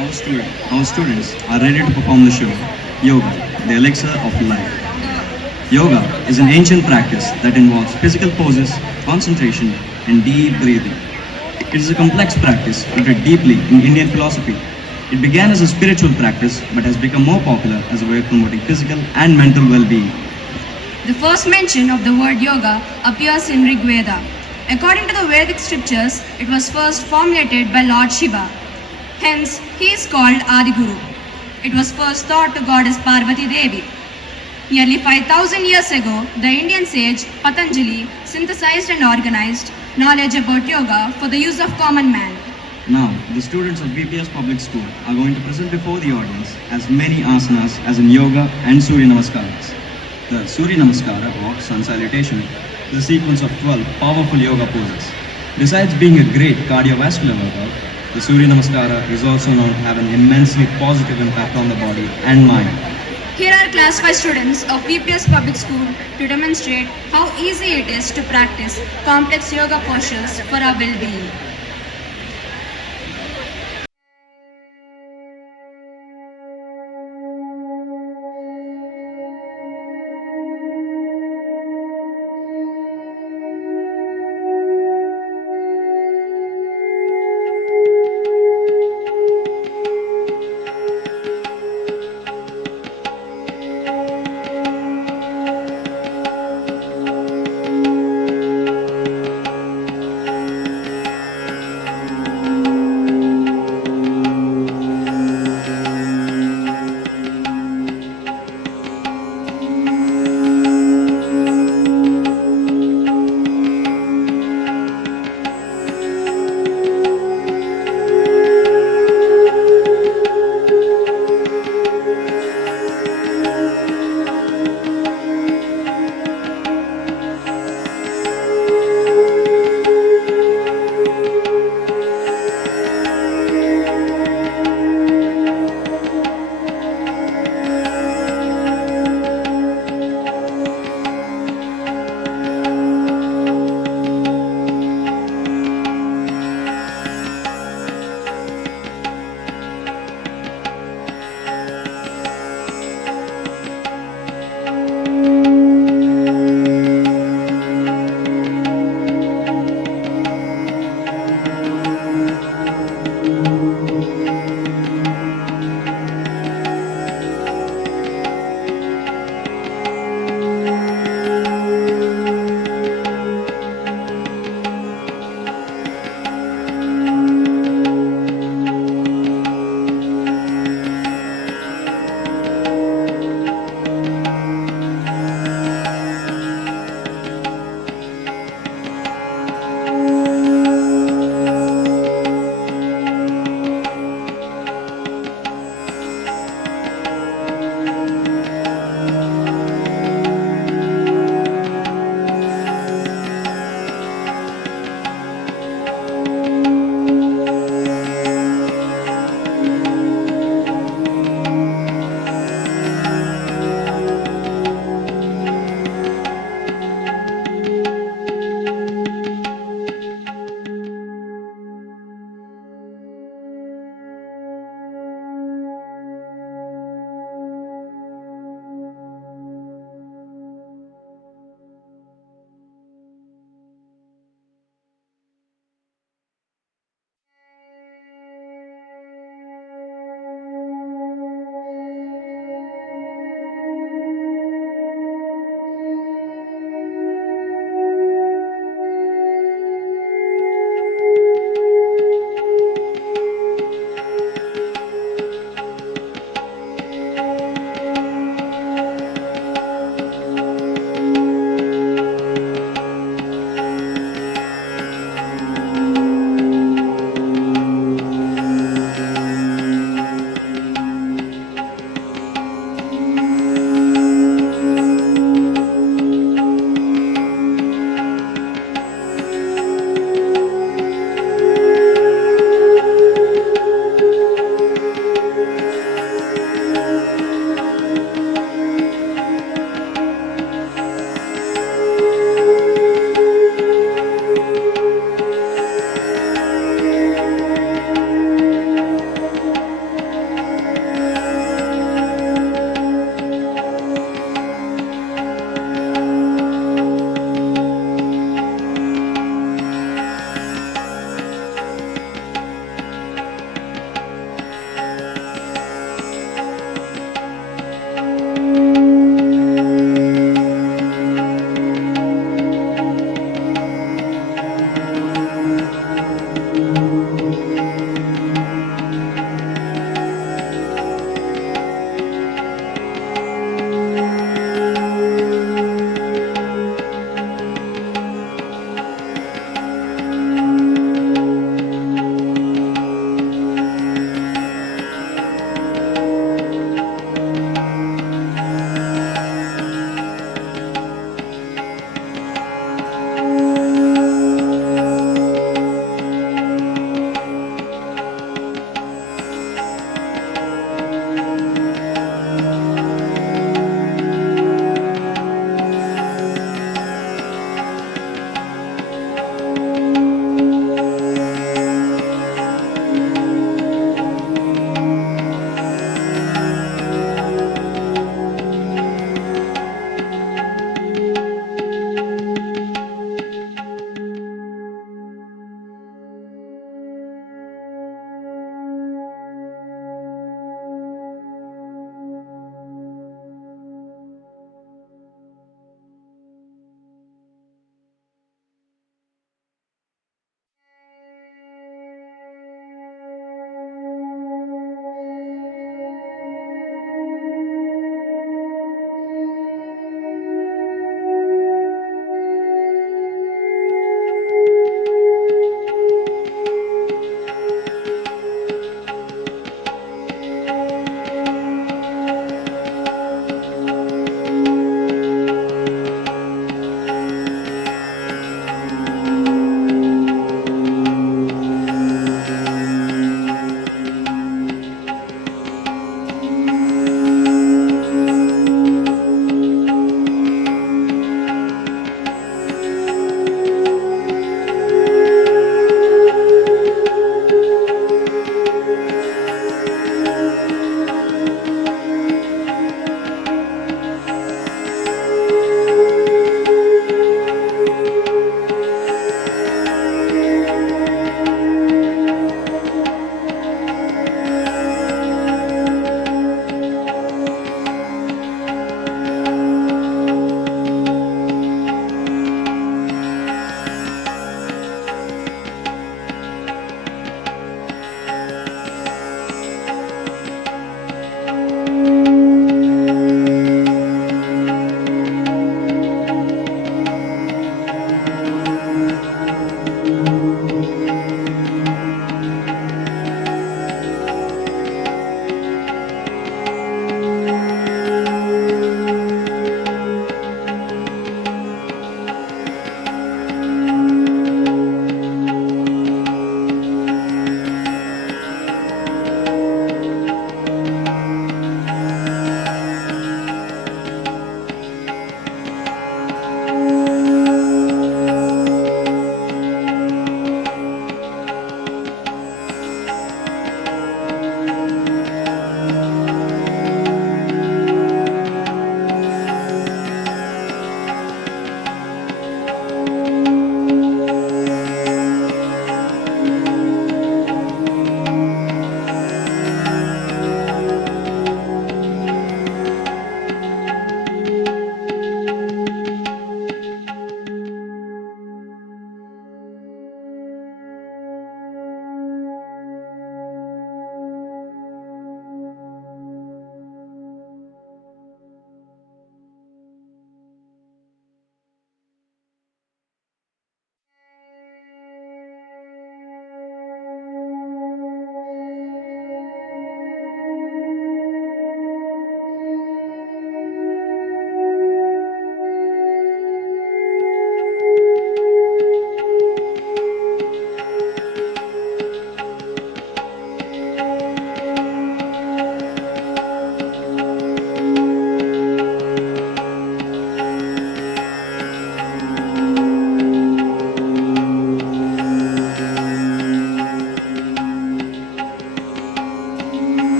Our students are ready to perform the show, Yoga, the elixir of life. Yoga is an ancient practice that involves physical poses, concentration, and deep breathing. It is a complex practice rooted deeply in Indian philosophy. It began as a spiritual practice but has become more popular as a way of promoting physical and mental well-being. The first mention of the word yoga appears in Rigveda. According to the Vedic scriptures, it was first formulated by Lord Shiva. Hence, he is called Adiguru. It was first taught to goddess Parvati Devi. Nearly 5,000 years ago, the Indian sage Patanjali synthesized and organized knowledge about yoga for the use of common man. Now, the students of VPS Public School are going to present before the audience as many asanas as in yoga and Surya Namaskaras. The Surya Namaskara or Sun Salutation is a sequence of 12 powerful yoga poses. Besides being a great cardiovascular workout, the Surya Namaskara is also known to have an immensely positive impact on the body and mind. Here are class 5 students of VPS Public School to demonstrate how easy it is to practice complex yoga postures for our well-being.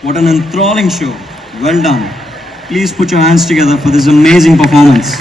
What an enthralling show. Well done. Please put your hands together for this amazing performance.